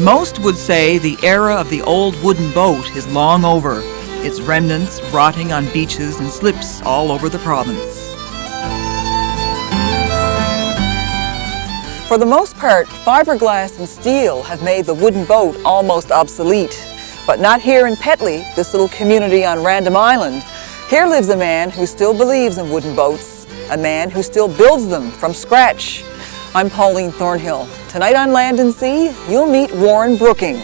Most would say the era of the old wooden boat is long over, its remnants rotting on beaches and slips all over the province. For the most part, fiberglass and steel have made the wooden boat almost obsolete. But not here in Petley, this little community on Random Island. Here lives a man who still believes in wooden boats, a man who still builds them from scratch. I'm Pauline Thornhill. Tonight on Land and Sea, you'll meet Warren Brooking.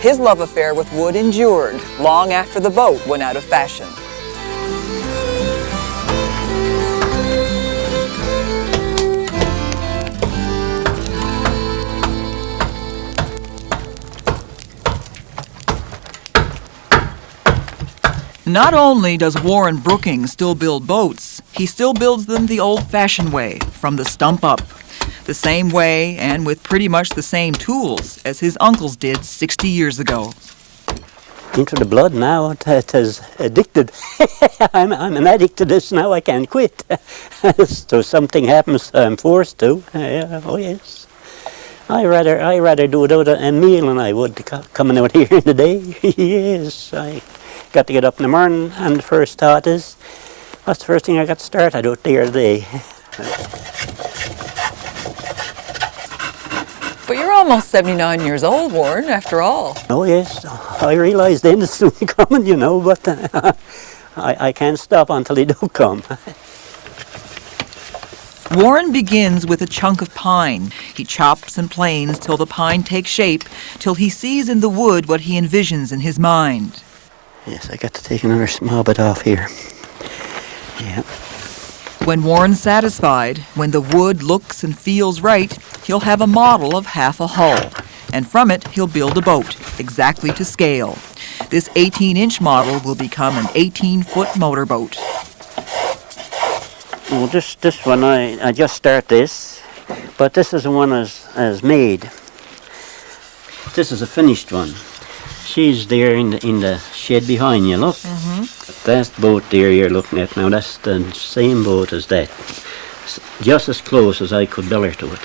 His love affair with wood endured long after the boat went out of fashion. Not only does Warren Brooking still build boats, he still builds them the old-fashioned way, from the stump up. The same way and with pretty much the same tools as his uncles did 60 years ago. Into the blood now, it is addicted. I'm an addict to this now, I can't quit. So something happens, I'm forced to. Oh yes. I rather do it out a meal than I would coming out here in the day. Yes, I got to get up in the morning, and the first thought is, what's the first thing I got to start? I do it there today. But you're almost 79 years old, Warren, after all. Oh yes, I realise the end is soon coming, you know, but I can't stop until they do come. Warren begins with a chunk of pine. He chops and planes till the pine takes shape, till he sees in the wood what he envisions in his mind. Yes, I got to take another small bit off here. Yeah. When Warren's satisfied, when the wood looks and feels right, he'll have a model of half a hull. And from it, he'll build a boat, exactly to scale. This 18-inch model will become an 18-foot motorboat. Well, this one, I just start this, but this is the one as made. This is a finished one. She's there in the shed behind you, look. Mm-hmm. That boat there you're looking at now, that's the same boat as that. Just as close as I could build her to it.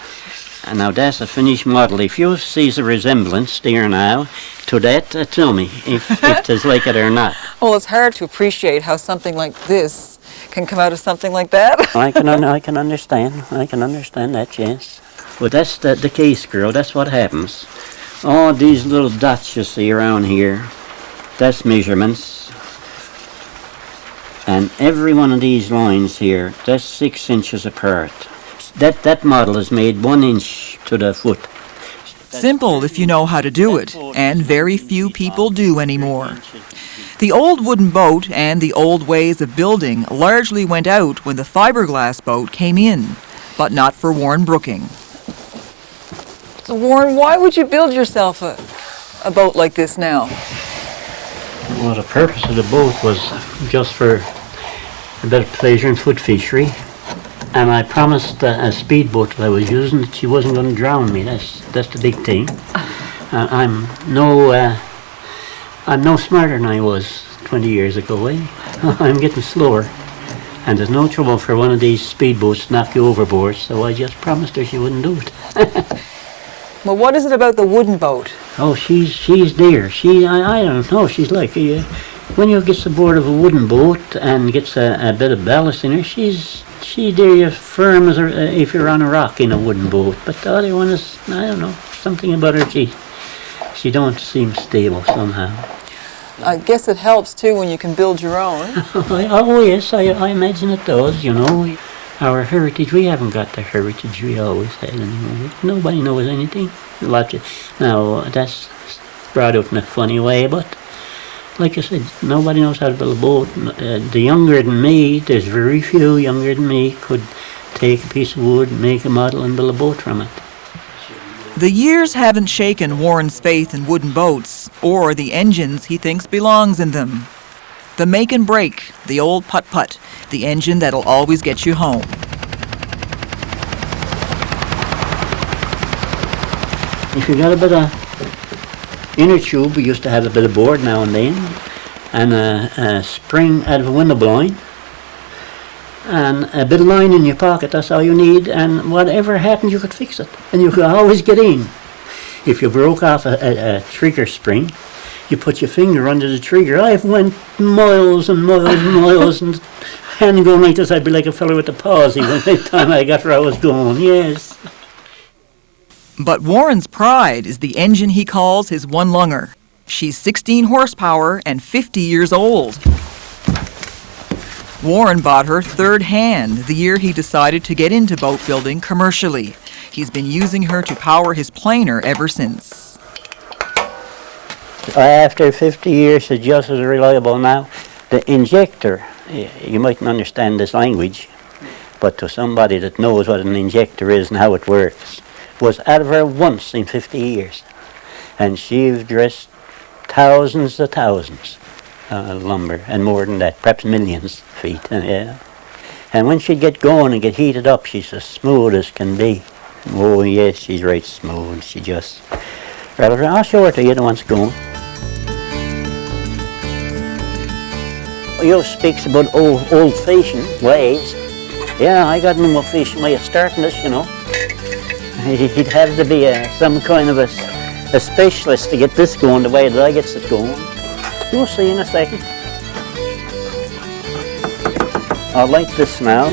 And now that's a finished model. If you see the resemblance there now to that, tell me if it's like it or not. Well, it's hard to appreciate how something like this can come out of something like that. I can understand. I can understand that, yes. Well, that's the case, girl. That's what happens. All these little dots you see around here, that's measurements. And every one of these lines here, that's 6 inches apart. That model is made 1 inch to the foot. Simple if you know how to do it, and very few people do anymore. The old wooden boat and the old ways of building largely went out when the fiberglass boat came in, but not for Warren Brooking. So Warren, why would you build yourself a boat like this now? Well, the purpose of the boat was just for a bit of pleasure and foot fishery. And I promised a speedboat that I was using that she wasn't going to drown me. That's the big thing. I'm no smarter than I was 20 years ago. I'm getting slower. And there's no trouble for one of these speedboats to knock you overboard, so I just promised her she wouldn't do it. Well, what is it about the wooden boat? Oh, she's there. I don't know. She's like, when you get aboard of a wooden boat and gets a bit of ballast in her, she's there as firm as if you're on a rock in a wooden boat. But the other one is, I don't know, something about her. She don't seem stable somehow. I guess it helps too when you can build your own. Oh yes, I imagine it does. You know, our heritage, we haven't got the heritage we always had anymore. Nobody knows anything. Now that's brought out in a funny way, but like I said, nobody knows how to build a boat. The younger than me, there's very few younger than me, could take a piece of wood, make a model and build a boat from it. The years haven't shaken Warren's faith in wooden boats, or the engines he thinks belongs in them. The make and break, the old putt-putt, the engine that'll always get you home. If you got a bit of inner tube, we used to have a bit of board now and then, and a spring out of a window blind, and a bit of line in your pocket, that's all you need, and whatever happened you could fix it, and you could always get in. If you broke off a trigger spring, you put your finger under the trigger. I've went miles and miles and miles and hand going like this, I'd be like a fellow with the palsy by the time I got where I was going, yes. But Warren's pride is the engine he calls his one-lunger. She's 16 horsepower and 50 years old. Warren bought her third hand the year he decided to get into boat building commercially. He's been using her to power his planer ever since. After 50 years, she's just as reliable now. The injector, you mightn't understand this language, but to somebody that knows what an injector is and how it works, was out of her once in 50 years. And she's dressed thousands of thousands of lumber, and more than that, perhaps millions of feet. Yeah. And when she'd get going and get heated up, she's as smooth as can be. Oh yes, she's right smooth. She just... Well, I'll show her to you the one's going. You speaks about old-fashioned ways. Yeah, I got an old-fashioned way of starting this, you know. He'd have to be some kind of a specialist to get this going the way that I gets it going. You'll see in a second. I'll light this now.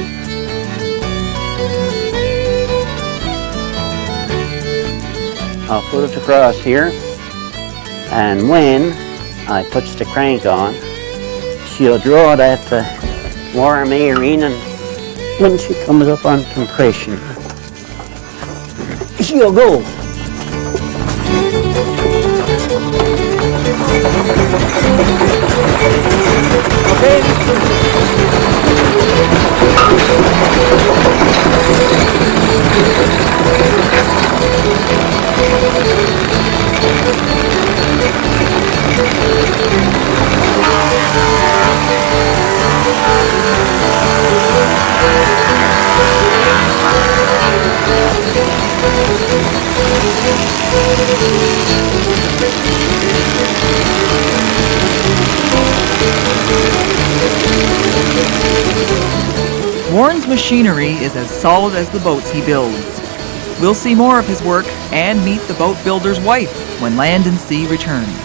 I'll put it across here, and when I puts the crank on, she'll draw that warm air in, and when she comes up on compression, she'll go. Okay. Warren's machinery is as solid as the boats he builds. We'll see more of his work and meet the boat builder's wife when Land and Sea returns.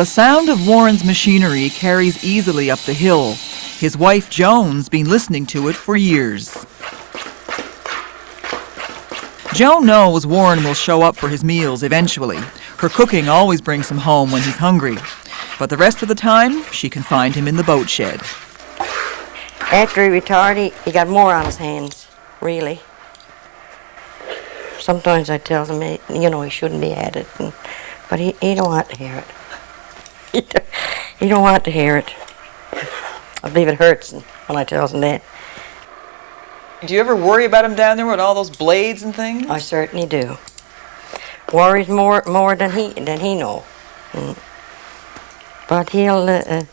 The sound of Warren's machinery carries easily up the hill. His wife Joan's been listening to it for years. Joan knows Warren will show up for his meals eventually. Her cooking always brings him home when he's hungry. But the rest of the time, she can find him in the boat shed. After he retired, he got more on his hands, really. Sometimes I tell him, he shouldn't be at it, but he don't want to hear it. He don't want to hear it. I believe it hurts when I tell him that. Do you ever worry about him down there with all those blades and things? I certainly do. Worries more than he know. But he'll, when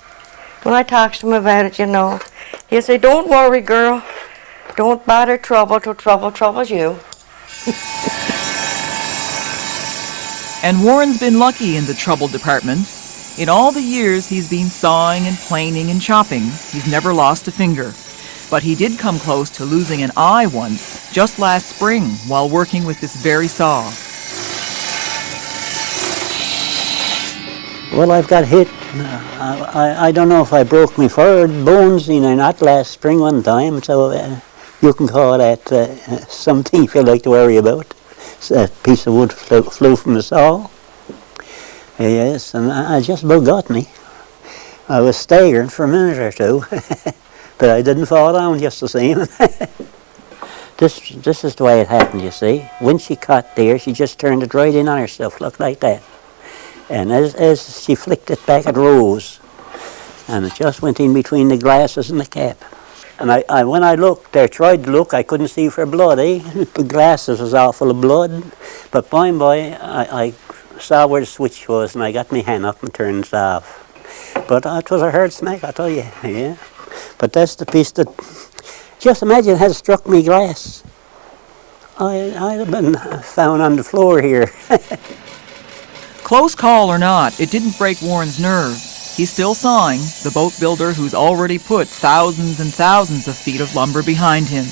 I talk to him about it, he'll say, "Don't worry, girl. Don't bother trouble till trouble troubles you." And Warren's been lucky in the trouble department. In all the years he's been sawing and planing and chopping, he's never lost a finger. But he did come close to losing an eye once, just last spring, while working with this very saw. Well, I've got hit. I don't know if I broke my forward bones, not last spring one time, so you can call that something if you like to worry about. It's a piece of wood flew from the saw. Yes, and I just about got me. I was staggering for a minute or two, but I didn't fall down just the same. This is the way it happened, you see. When she cut there, she just turned it right in on herself, looked like that. And as she flicked it back, it rose. And it just went in between the glasses and the cap. And when I looked, I tried to look, I couldn't see for blood, The glasses was all full of blood. But by and by, I saw where the switch was, and I got my hand up and turned it off. But it was a hard smack, I tell you, yeah. But that's the piece that, just imagine it had struck me glass. I'd have been found on the floor here. Close call or not, it didn't break Warren's nerve. He's still sawing, the boat builder who's already put thousands and thousands of feet of lumber behind him.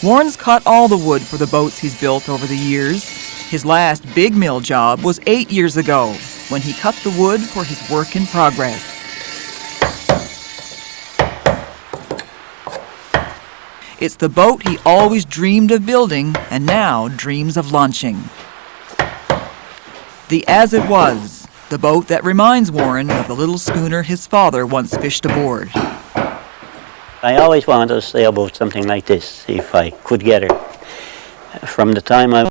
Warren's cut all the wood for the boats he's built over the years. His last big mill job was 8 years ago, when he cut the wood for his work in progress. It's the boat he always dreamed of building and now dreams of launching. The As It Was, the boat that reminds Warren of the little schooner his father once fished aboard. I always wanted to sail about something like this, if I could get her. From the time I